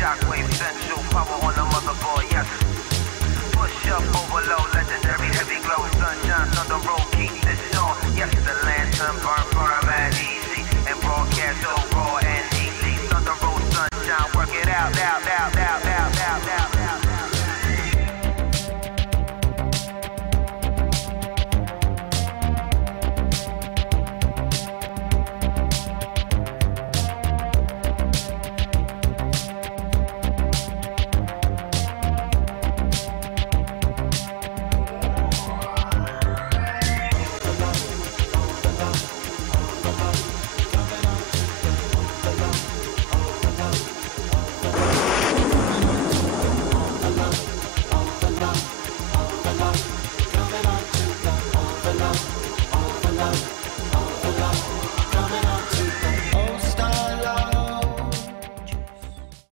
Shockwave central, power on the motherboard, yes. Push up, overload, legendary heavy glow. Sunshine on the road, keep this on. Yes, the lantern burn.